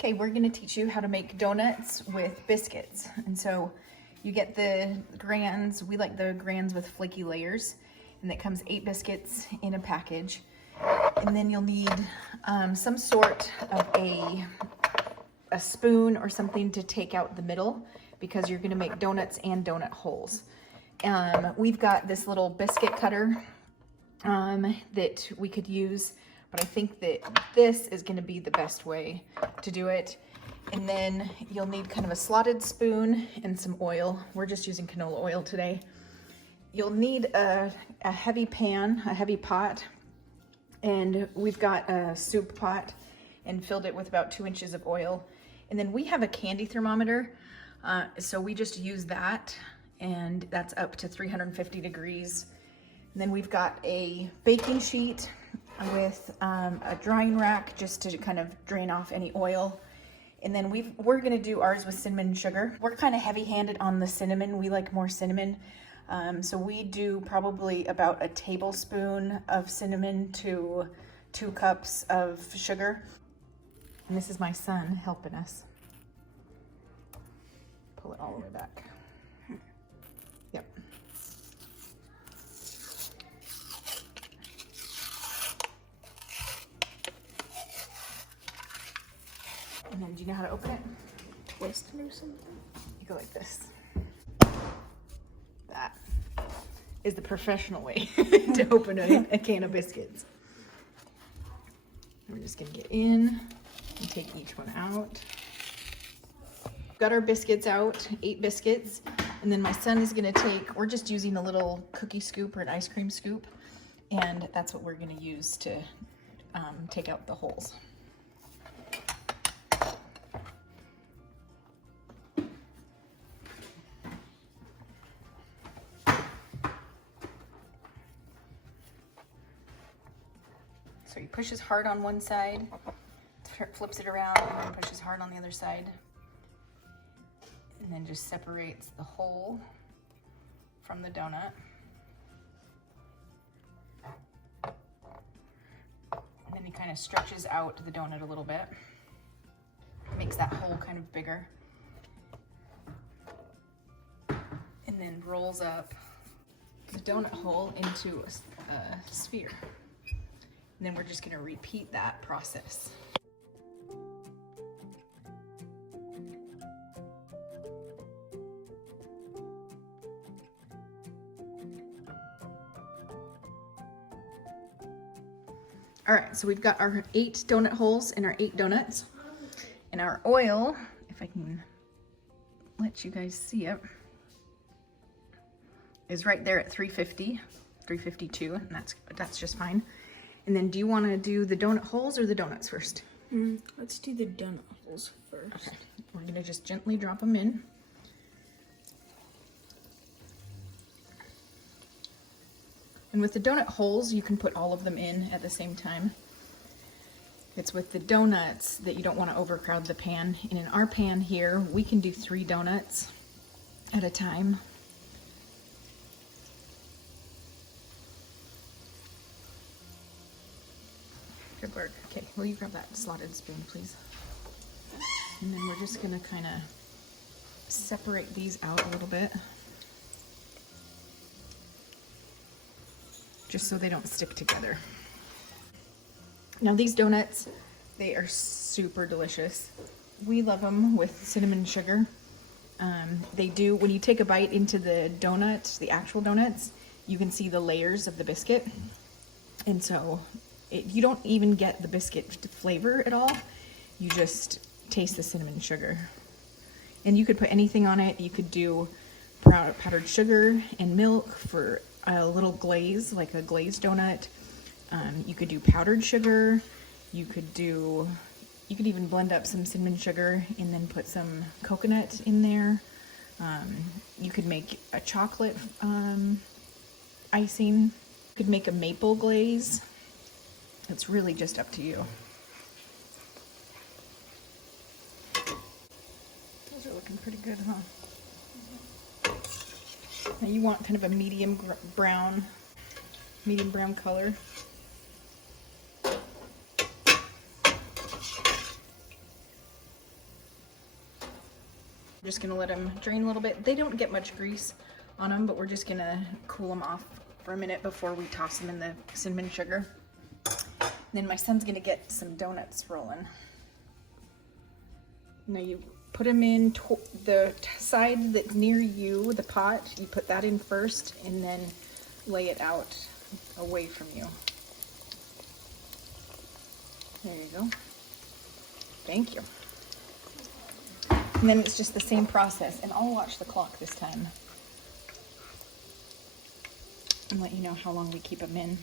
Okay, we're gonna teach you how to make donuts with biscuits. And so you get the grands, we like the grands with flaky layers, and it comes 8 biscuits in a package. And then you'll need some sort of a spoon or something to take out the middle because you're gonna make donuts and donut holes. We've got this little biscuit cutter that we could use, but I think that this is gonna be the best way to do it. And then you'll need kind of a slotted spoon and some oil. We're just using canola oil today. You'll need a heavy pan, a heavy pot, and we've got a soup pot and filled it with about 2 inches of oil. And then we have a candy thermometer, so we just use that, and that's up to 350 degrees. And then we've got a baking sheet with a drying rack just to kind of drain off any oil. And then we're gonna do ours with cinnamon and sugar. We're kind of heavy-handed on the cinnamon. We like more cinnamon. So we do probably about a tablespoon of cinnamon to 2 cups of sugar. And this is my son helping us. Pull it all the way back. Yep. And then do you know how to open it? Twist it or something? You go like this. That is the professional way to open a can of biscuits. We're just gonna get in and take each one out. Got our biscuits out, 8 biscuits. And then my son is gonna we're just using a little cookie scoop or an ice cream scoop. And that's what we're gonna use to take out the holes. So he pushes hard on one side, flips it around, and then pushes hard on the other side. And then just separates the hole from the donut. And then he kind of stretches out the donut a little bit. Makes that hole kind of bigger. And then rolls up the donut hole into a sphere. And then we're just gonna repeat that process. All right, so we've got our 8 donut holes in our 8 donuts. And our oil, if I can let you guys see it, is right there at 350, 352, and that's just fine. And then do you want to do the donut holes or the donuts first? Let's do the donut holes first. Okay, we're gonna just gently drop them in. And with the donut holes, you can put all of them in at the same time. It's with the donuts that you don't want to overcrowd the pan. And in our pan here, we can do 3 donuts at a time. Good work. Okay, will you grab that slotted spoon, please? And then we're just gonna kind of separate these out a little bit, just so they don't stick together. Now these donuts, they are super delicious. We love them with cinnamon and sugar. They do, when you take a bite into the donut, the actual donuts, you can see the layers of the biscuit. And so you don't even get the biscuit flavor at all. You just taste the cinnamon and sugar. And you could put anything on it. You could do powdered sugar and milk for a little glaze, like a glazed donut. You could do powdered sugar. You could even blend up some cinnamon sugar and then put some coconut in there. You could make a chocolate icing. You could make a maple glaze. It's really just up to you. Those are looking pretty good, huh? Now you want kind of a medium brown color. Just gonna let them drain a little bit. They don't get much grease on them, but we're just gonna cool them off for a minute before we toss them in the cinnamon sugar. And then my son's gonna get some donuts rolling. Now you put them in the side that's near you, the pot, you put that in first and then lay it out away from you. There you go. Thank you. And then it's just the same process, and I'll watch the clock this time and let you know how long we keep them in.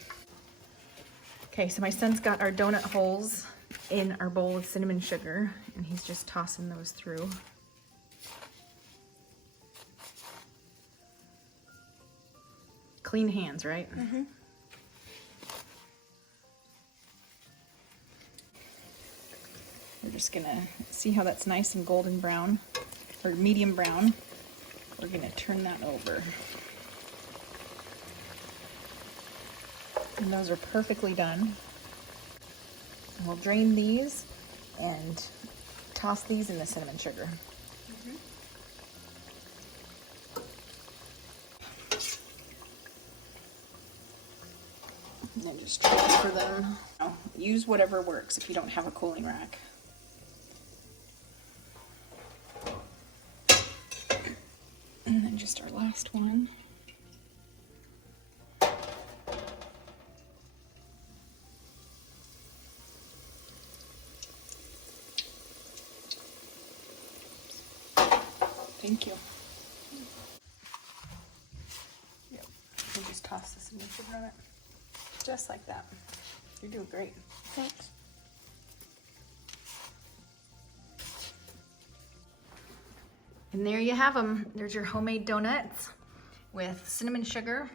Okay, so my son's got our donut holes in our bowl of cinnamon sugar, and he's just tossing those through. Clean hands, right? Mm-hmm. We're just gonna see how that's nice and golden brown, or medium brown. We're gonna turn that over. And those are perfectly done. And we'll drain these and toss these in the cinnamon sugar. Mm-hmm. And then just transfer them. Use whatever works if you don't have a cooling rack. And then just our last one. Thank you. Yep. And just toss this in the sugar on it. Just like that. You're doing great. Thanks. And there you have them. There's your homemade donuts with cinnamon sugar